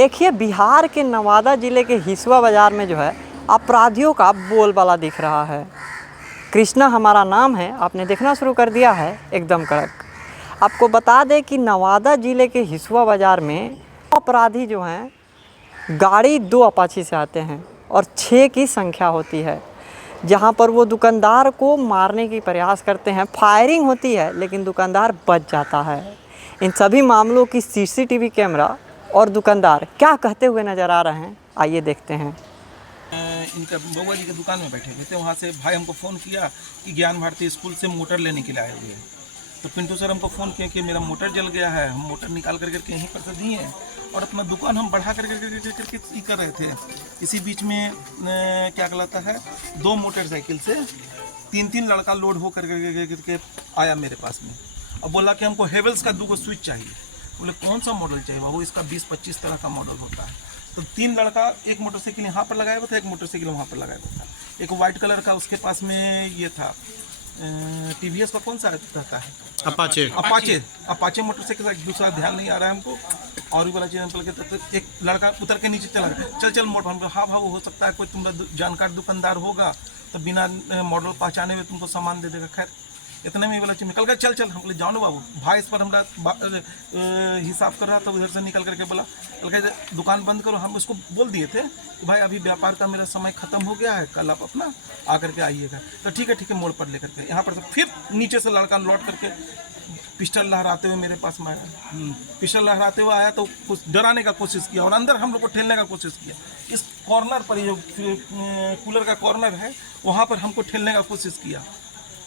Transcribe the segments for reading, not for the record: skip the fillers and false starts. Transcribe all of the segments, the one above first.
देखिए बिहार के नवादा ज़िले के हिसुआ बाज़ार में जो है अपराधियों का बोलबाला दिख रहा है। कृष्णा हमारा नाम है, आपने देखना शुरू कर दिया है एकदम कड़क। आपको बता दें कि नवादा ज़िले के हिसुआ बाज़ार में अपराधी जो हैं गाड़ी 2 अपाची से आते हैं और 6 की संख्या होती है, जहां पर वो दुकानदार को मारने की प्रयास करते हैं। फायरिंग होती है लेकिन दुकानदार बच जाता है। इन सभी मामलों की सीसीटीवी कैमरा और दुकानदार क्या कहते हुए नज़र आ रहे हैं, आइए देखते हैं। इनका बउआ जी की दुकान में बैठे हुए थे, वहाँ से भाई हमको फ़ोन किया कि ज्ञान भारती स्कूल से मोटर लेने के लिए आए हुए हैं। तो पिंटू सर हमको फ़ोन किया कि मेरा मोटर जल गया है। हम मोटर निकाल करके यहीं पर से दिए हैं और अपना दुकान हम बढ़ा करके कर रहे थे। इसी बीच में क्या कहलाता है 2 मोटरसाइकिल से 3 लड़का लोड हो करके आया मेरे पास में और बोला कि हमको हेवल्स का 2 स्विच चाहिए। बोले कौन सा मॉडल चाहिए बाबू? इसका 20-25 तरह का मॉडल होता है। तो 3 लड़का एक मोटरसाइकिल यहाँ पर लगाया हुआ था, एक मोटरसाइकिल वहाँ पर लगाया हुआ था। एक वाइट कलर का उसके पास में ये था टीवीएस का कौन सा रहता है, अपाचे मोटरसाइकिल का। दूसरा ध्यान नहीं आ रहा है हमको। और भी वाला चीज़ हम तो एक लड़का उतर के नीचे चला गया, चल मोटर। हमको हाँ भाव हो सकता है कोई तुम्हारा जानकार दुकानदार होगा तो बिना मॉडल पहचाने हुए तुमको सामान दे देगा। खैर इतने में वाला चीज़ निकल गया, चल हम बोले जाओ ना बाबू। भाई इस पर हमारा हिसाब कर रहा था, उधर से निकल करके बोला दुकान बंद करो। हम उसको बोल दिए थे कि भाई अभी व्यापार का मेरा समय ख़त्म हो गया है, कल आप अपना आकर के आइएगा। तो ठीक है मोड़ पर लेकर के यहाँ पर तो फिर नीचे से लड़का लौट करके पिस्टल लहराते हुए मेरे पास में आया। पिस्टल लहराते हुए आया तो कुछ डराने का कोशिश किया और अंदर हम लोग को ठेलने का कोशिश किया। इस कॉर्नर पर जो कूलर का कॉर्नर है वहाँ पर हमको ठेलने का कोशिश किया।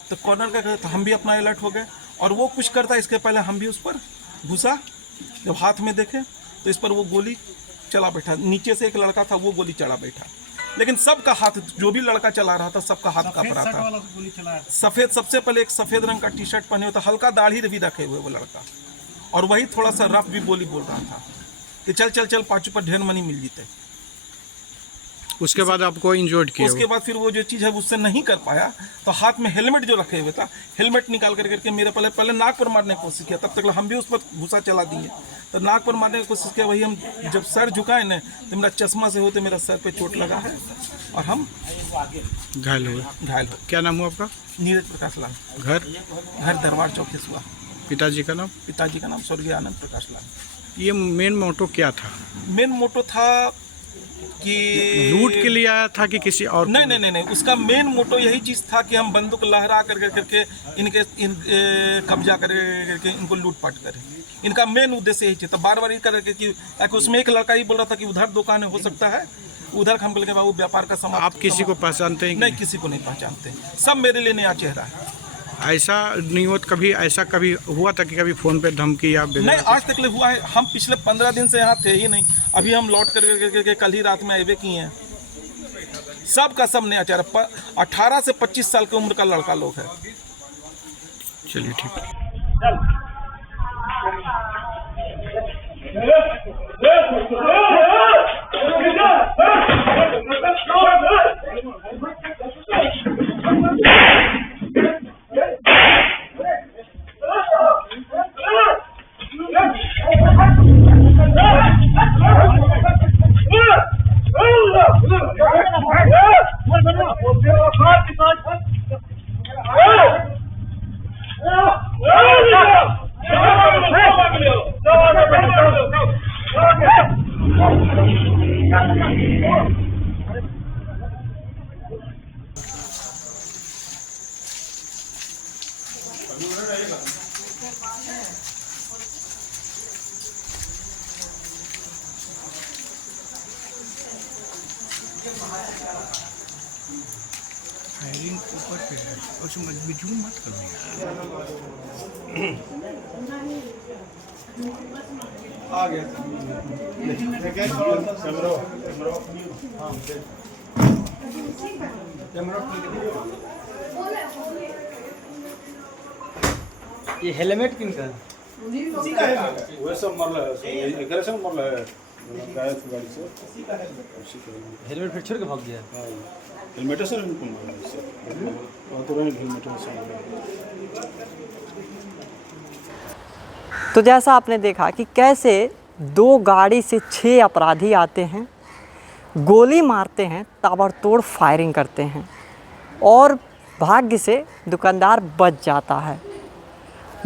तो कॉर्नर का तो हम भी अपना अलर्ट हो गए और वो कुछ करता इसके पहले हम भी उस पर घुसा। जब हाथ में देखे तो इस पर वो गोली चला बैठा। नीचे से एक लड़का था वो गोली चला बैठा, लेकिन सबका हाथ, जो भी लड़का चला रहा था सबका हाथ कांप रहा था। सफ़ेद, सबसे पहले एक सफ़ेद रंग का टी शर्ट पहने हुए था, हल्का दाढ़ी भी रखे हुए वो लड़का, और वही थोड़ा सा रफ भी बोली बोल रहा था कि चल पाँचों पर ढेर मनी मिल जीते। उसके बाद आपको इंजर्ड किया? उसके बाद फिर वो जो चीज़ है उससे नहीं कर पाया तो हाथ में हेलमेट जो रखे हुए था, हेलमेट निकाल करके मेरे पहले नाक पर मारने की कोशिश किया। तब तक हम भी उस पर घुसा चला दिए। तो नाक पर मारने की कोशिश किया, वही हम जब सर झुकाए ना तो मेरा चश्मा से होते मेरा सर पे चोट लगा है और हम घायल हो। क्या नाम हुआ आपका? नीरज प्रकाश लाल। घर दरबार चौक हिसुआ। पिताजी का नाम? पिताजी का नाम स्वर्गीय आनंद प्रकाश लाल। ये मेन मोटो क्या था? मेन मोटो था कि लूट के लिए आया था कि किसी और? नहीं, उसका मेन मोटो यही चीज़ था कि हम बंदूक लहरा करके इनके कब्जा करके इनको लूटपाट करें। इनका मेन उद्देश्य यही था। बार ये करके कि उसमें एक लड़का ही बोल रहा था कि उधर दुकान हो सकता है, उधर हम बोले बाबू व्यापार का समाप्त। आप किसी को पहचानते हैं? नहीं, किसी को नहीं पहचानते। सब मेरे लिए नया चेहरा है। ऐसा नहीं होता कभी? ऐसा कभी हुआ था कि कभी फ़ोन पे धमकी या? नहीं, आज तक हुआ है। हम पिछले 15 दिन से यहाँ थे ही नहीं। अभी हम लौट करके कल ही रात में आए किए हैं। सब का सब नया चेहरा। 18 से 25 साल की उम्र का लड़का लोग है। चलिए ठीक है। फायरिंग ऊपर पे है, उसमें बिजू मत करो आ गया ये हेलमेट किन का? वह सब मरल है गाड़ी से। हेलमेट फिर छोड़ के भाग गया। हेलमेट से तो जैसा आपने देखा कि कैसे 2 गाड़ी से 6 अपराधी आते हैं, गोली मारते हैं, ताबड़तोड़ फायरिंग करते हैं और भाग्य से दुकानदार बच जाता है।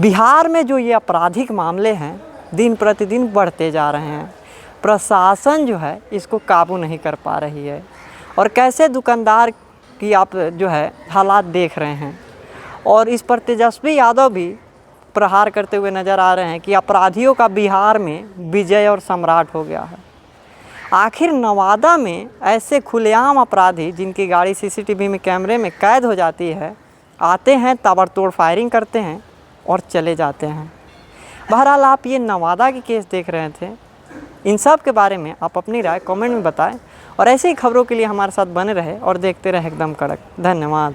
बिहार में जो ये आपराधिक मामले हैं दिन प्रतिदिन बढ़ते जा रहे हैं। प्रशासन जो है इसको काबू नहीं कर पा रही है और कैसे दुकानदार की आप जो है हालात देख रहे हैं। और इस पर तेजस्वी यादव भी प्रहार करते हुए नज़र आ रहे हैं कि अपराधियों का बिहार में विजय और सम्राट हो गया है। आखिर नवादा में ऐसे खुलेआम अपराधी जिनकी गाड़ी सीसीटीवी में कैमरे में कैद हो जाती है, आते हैं, ताबड़तोड़ फायरिंग करते हैं और चले जाते हैं। बहरहाल आप ये नवादा की केस देख रहे थे। इन सब के बारे में आप अपनी राय कमेंट में बताएं और ऐसी ही खबरों के लिए हमारे साथ बने रहे और देखते रहे एकदम कड़क। धन्यवाद।